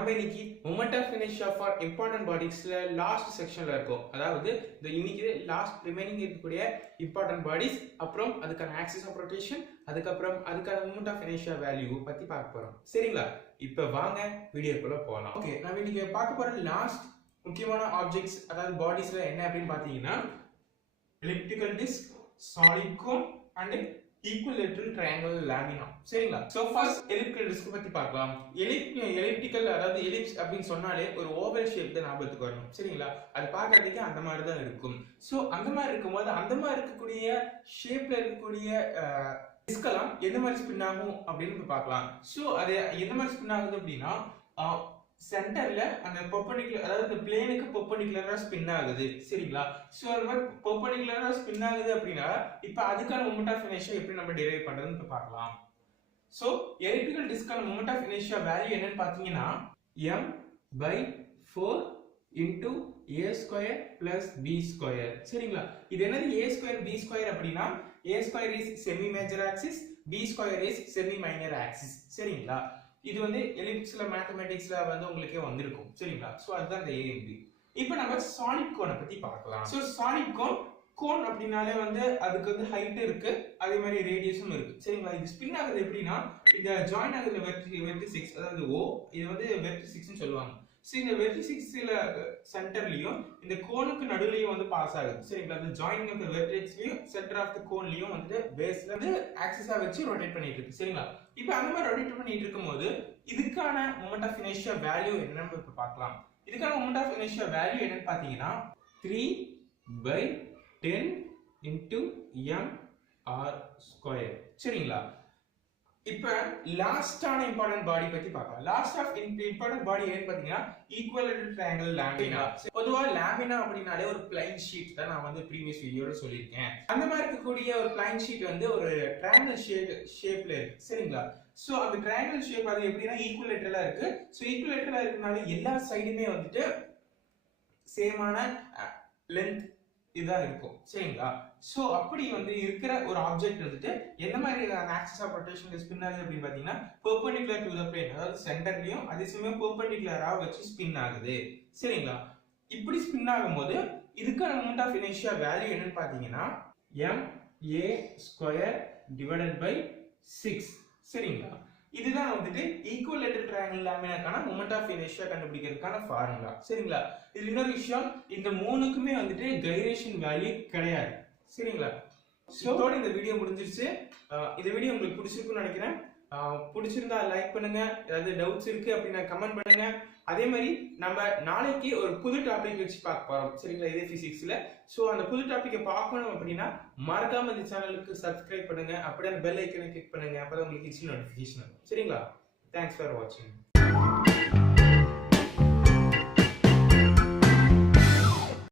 நம்ம இன்னைக்கு moment of inertia for important பாடிஸ்ல லாஸ்ட் செக்ஷன்ல இருக்கோம். அதாவது இந்த இன்னைக்கு லாஸ்ட் ரிமைனிங் இருக்கக்கூடிய இம்பார்ட்டன்ட் பாடிஸ், அப்புறம் அதுக்கான ஆக்சிஸ் ஆஃப் ரொட்டேஷன், அதுக்கப்புறம் அதுக்கான மொமெண்ட் ஆஃப் இனர்ஷியா வேல்யூ பத்தி பார்க்க போறோம். சரிங்களா? இப்போ வாங்க வீடியோக்குள்ள போகலாம். ஓகே, நம்ம இன்னைக்கு பார்க்க போற லாஸ்ட் முக்கியமான ஆப்ஜெக்ட்ஸ் அதாவது பாடிஸ்ல என்ன அப்படின்னு பாத்தீங்கன்னா elliptical disc, solid cone and equilateral triangle lamina. சரிங்களா? சோ ஃபர்ஸ்ட் எலிப்டிக்கல் டிஸ்க் பத்தி பார்க்கலாம். எலிப்டிக்கல் அதாவது எலிப்ஸ் அப்படின்னு சொன்னாலே ஒரு ஓவல் ஷேப் தான் ஞாபகத்துக்கு வரணும். சரிங்களா? அது பார்க்கறதுக்கு அந்த மாதிரி தான் இருக்கும். சோ அந்த மாதிரி இருக்கும்போது அந்த மாதிரி இருக்கக்கூடிய ஷேப்ல இருக்கக்கூடிய டிஸ்கெல்லாம் எந்த மாதிரி ஸ்பின் ஆகும் அப்படின்னு பார்க்கலாம். சோ அது எந்த மாதிரி ஸ்பின் ஆகுது அப்படின்னா சென்டர்ல அந்த பெர்பெண்டிகுலர் அதாவது இந்த பிளேனுக்கு பெர்பெண்டிகுலரா ஸ்பின் ஆகுது. சரிங்களா? சோ அந்த மாதிரி பெர்பெண்டிகுலரா ஸ்பின் ஆகுது அப்படின்னா இப்போ அதுக்கான மொமெண்ட் ஆஃப் இனர்ஷியா எப்படி நம்ம டிரைவ் பண்றதுன்னு இப்போ பார்க்கலாம். சோ எலிப்டிக்கல் டிஸ்கான மொமெண்ட் ஆஃப் இனர்ஷியா வேல்யூ என்னன்னு பாத்தீங்கன்னா m/4 into a² plus b². சரிங்களா? இது என்னது a² b² அப்படின்னா a² is semi major axis, b² is semi minor axis. சரிங்களா? இது வந்து எலிப்ஸ்ல மேத்தமேட்டிக்ஸ்ல வந்து உங்களுக்கே வந்திருக்கும். சரிங்களா? சோ அதுதான் இந்த a and b. இப்போ நம்ம சாலிட் கோனை பத்தி பார்க்கலாம். சோ சாலிட் கோன் அப்படினாலே வந்து அதுக்கு வந்து ஹைட் இருக்கு, அதே மாதிரி ரேடியஸும் இருக்கு. சரிங்களா? இது ஸ்பின் ஆகுது எப்படின்னா இந்த ஜாயின் ஆகுது வெர்டிசிக்ஸ் அதாவது o, இது வந்து வெர்டிசிக்ஸ்னு சொல்லுவாங்க. சோ இந்த வெர்டிசிக்ஸ்ல சென்டர்லயும் இந்த கோனுக்கு நடுவுலயும் வந்து பாஸ் ஆகுது. சரிங்களா? அந்த ஜாயினிங் ஆஃப் தி வெர்டெக்ஸ்லயும் சென்டர் ஆஃப் தி கோன்லயும் வந்து பேஸ்ல வந்து ஆக்சிஸா வச்சு ரொட்டேட் பண்ணிட்டு இருக்கு. சரிங்களா? இப்போ அந்த மாதிரி ரொட்டேட் பண்ணிட்டு இருக்கும்போது இதுக்கான மொமெண்ட் ஆஃப் இனர்ஷியா வேல்யூ என்னன்னு இப்ப பார்க்கலாம். இதுக்கான மொமெண்ட் ஆஃப் இனர்ஷியா வேல்யூ என்னன்னு பாத்தீங்கன்னா 3/10 into m/r². சரிங்களா? இப்ப லாஸ்டான இம்பார்ட்டன்ட் பாடி பத்தி பார்க்கலாம். லாஸ்ட் ஆஃப் இம்பார்ட்டன்ட் பாடி என்ன பாத்தீங்கன்னா ஈக்குவலேட்டரல் ட்ரையாங்கிள் லாமினா. பொதுவா லாமினா அப்படினாலே ஒரு பிளைன் ஷீட் தான் நான் வந்து ப்ரீவியஸ் வீடியோல சொல்லியிருக்கேன். அந்த மாதிரி இருக்கக்கூடிய ஒரு பிளைன் ஷீட் வந்து ஒரு ட்ரையாங்கிள் ஷேப்ல இருக்கு. சரிங்களா? சோ அந்த ட்ரையாங்கிள் ஷேப் அது எப்படின்னா ஈக்குவலேட்டரலா இருக்கு. சோ ஈக்குவலேட்டரலா இருக்கனால எல்லா சைடுமே வந்துட்டு சேமான லெந்த் இதான் இருக்கும். சரிங்களா? சோ அப்படி வந்து இருக்கிற ஒரு ஆப்ஜெக்ட் வந்துட்டு எந்த மாதிரி ஆக்சிஸ் ஆஃப் ரொட்டேஷன்ல ஸ்பின் ஆகுது அப்படின்னு பாத்தீங்கன்னா பெர்பெண்டிகுலர் டு தி பிளேன் அதாவது சென்டர்லயும் அதே சமயம் பெர்பெண்டிகுலரா வச்சு ஸ்பின் ஆகுது. சரிங்களா? இப்படி ஸ்பின் ஆகும்போது இதுக்கான மொமெண்ட் ஆஃப் இனர்ஷியா வேல்யூ என்னன்னு பாத்தீங்கன்னா ma²/6. சரிங்களா? இதுதான் வந்துட்டு ஈக்குவலேட்டரல் ட்ரையாங்கிள் லாமினாக்கான மொமெண்ட் ஆஃப் இனர்ஷியா கண்டுபிடிக்கிறதுக்கான ஃபார்முலா. சரிங்களா? இது இன்னொரு விஷயம், இந்த மூணுக்குமே வந்துட்டு கைரேஷன் வேல்யூ கிடையாது. சரிங்களா? இதோட இந்த வீடியோ முடிஞ்சிருச்சு. இந்த வீடியோ உங்களுக்கு பிடிச்சிருக்குன்னு நினைக்கிறேன். பிடிச்சிருந்தா லைக் பண்ணுங்க, ஏதாவது டவுட்ஸ் இருக்கு அப்படின்னா கமெண்ட் பண்ணுங்க. அதே மாதிரி நம்ம நாளைக்கு ஒரு புது டாபிக் வச்சு பார்க்க போறோம். சரிங்களா? இதே பிசிக்ஸ்ல. சோ அந்த புது டாபிக்கை பார்க்கணும் அப்படின்னா மறக்காம இந்த சேனலுக்கு சப்ஸ்கிரைப் பண்ணுங்க, அப்படியே அந்த பெல் ஐக்கனை கிளிக் பண்ணுங்க, அப்பதான் உங்களுக்கு நோட்டிஃபிகேஷன் வரும். சரிங்களா? தேங்க்ஸ் ஃபார் வாட்சிங்.